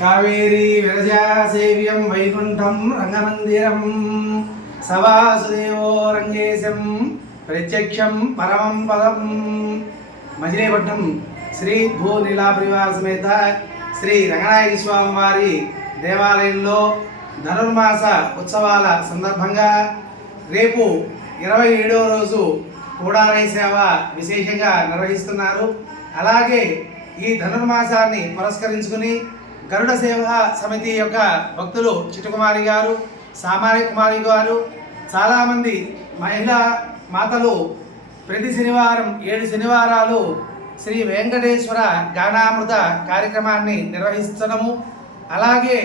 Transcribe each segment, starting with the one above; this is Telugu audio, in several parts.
కావేరీ విరజాసేవ్యం వైకుంఠం రంగమందిరం సవాసుదేవో రంగేశం ప్రత్యక్షం పరమం పదం. మజిలీపట్నం శ్రీ భూ నీలాపరివార సమేత శ్రీ రంగనాయక స్వామి వారి దేవాలయంలో ధనుర్మాస ఉత్సవాల సందర్భంగా రేపు 27వ రోజు కూడాలయ సేవ విశేషంగా నిర్వహిస్తున్నారు. అలాగే ఈ ధనుర్మాసాన్ని పురస్కరించుకుని గరుడ సేవా సమితి యొక్క భక్తులు చిట్టుకుమారి గారు, సామారి కుమారి గారు, చాలామంది మహిళా మాతలు ప్రతి శనివారం 7 శనివారాలు శ్రీ వెంకటేశ్వర గానామృత కార్యక్రమాన్ని నిర్వహిస్తున్నాము. అలాగే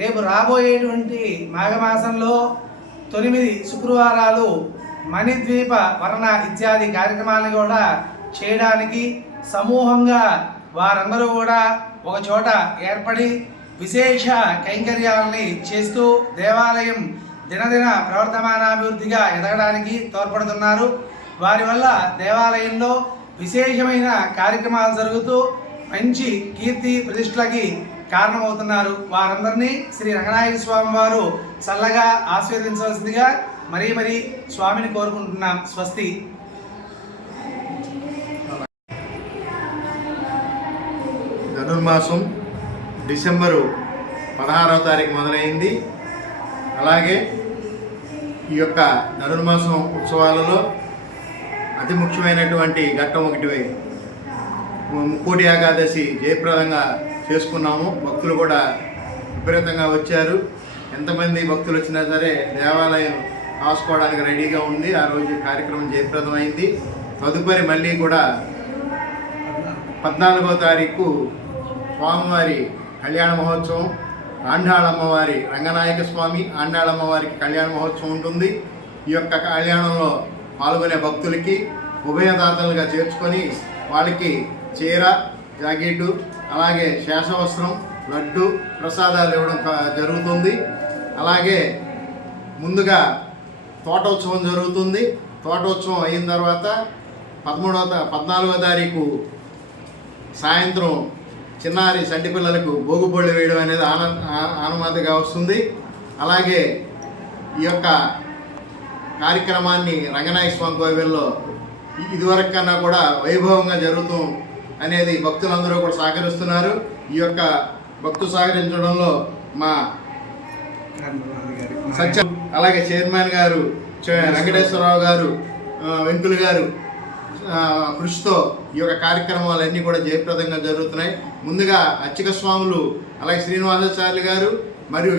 రేపు రాబోయేటువంటి మాఘమాసంలో 9 శుక్రవారాలు మణిద్వీప వర్ణ ఇత్యాది కార్యక్రమాలను కూడా చేయడానికి సమూహంగా వారందరూ కూడా ఒక చోట ఏర్పడి విశేష కైంకర్యాలని చేస్తూ దేవాలయం దినదిన ప్రవర్తమానాభివృద్ధిగా ఎదగడానికి తోడ్పడుతున్నారు. వారి వల్ల దేవాలయంలో విశేషమైన కార్యక్రమాలు జరుగుతూ మంచి కీర్తి ప్రతిష్టలకి కారణమవుతున్నారు. వారందరినీ శ్రీ రంగనాయక స్వామి వారు చల్లగా ఆశీర్వదించవలసిందిగా మరీ స్వామిని కోరుకుంటున్నాం. స్వస్తి. ధనుర్మాసం డిసెంబరు 16వ తారీఖు మొదలైంది. అలాగే ఈ యొక్క ధనుర్మాసం ఉత్సవాలలో అతి ముఖ్యమైనటువంటి ఘట్టం ఒకటి ముక్కోటి ఏకాదశి జయప్రదంగా చేసుకున్నాము. భక్తులు కూడా విపరీతంగా వచ్చారు. ఎంతమంది భక్తులు వచ్చినా సరే దేవాలయం కాసుకోవడానికి రెడీగా ఉంది. ఆ రోజు కార్యక్రమం జయప్రదమైంది. తదుపరి మళ్ళీ కూడా 14వ తారీఖు స్వామివారి కళ్యాణ మహోత్సవం, ఆండాళమ్మవారి రంగనాయక స్వామి ఆండాళమ్మవారికి కళ్యాణ మహోత్సవం ఉంటుంది. ఈ యొక్క కళ్యాణంలో పాల్గొనే భక్తులకి ఉభయదాతలుగా చేర్చుకొని వాళ్ళకి చీర, జాకెట్టు, అలాగే శేషవస్త్రం, లడ్డు ప్రసాదాలు ఇవ్వడం జరుగుతుంది. అలాగే ముందుగా తోటోత్సవం జరుగుతుంది. తోటోత్సవం అయిన తర్వాత 14వ తారీఖు సాయంత్రం చిన్నారి సంటి పిల్లలకు భోగుపళ్ళు వేయడం అనేది ఆనవాయితీగా వస్తుంది. అలాగే ఈ యొక్క కార్యక్రమాన్ని రంగనాయక స్వామి కోవిల్లో ఇదివరకు కన్నా కూడా వైభవంగా జరుగుతూ అనేది భక్తులందరూ కూడా సహకరిస్తున్నారు. ఈ యొక్క భక్తులు సహకరించడంలో మా సత్యం, అలాగే చైర్మన్ గారు వెంకటేశ్వరరావు గారు, వెంకులు గారు కృషితో ఈ యొక్క కార్యక్రమాలన్నీ కూడా జయప్రదంగా జరుగుతున్నాయి. ముందుగా అర్చక స్వాములు అలాగే శ్రీనివాసాచార్యులు గారు మరియు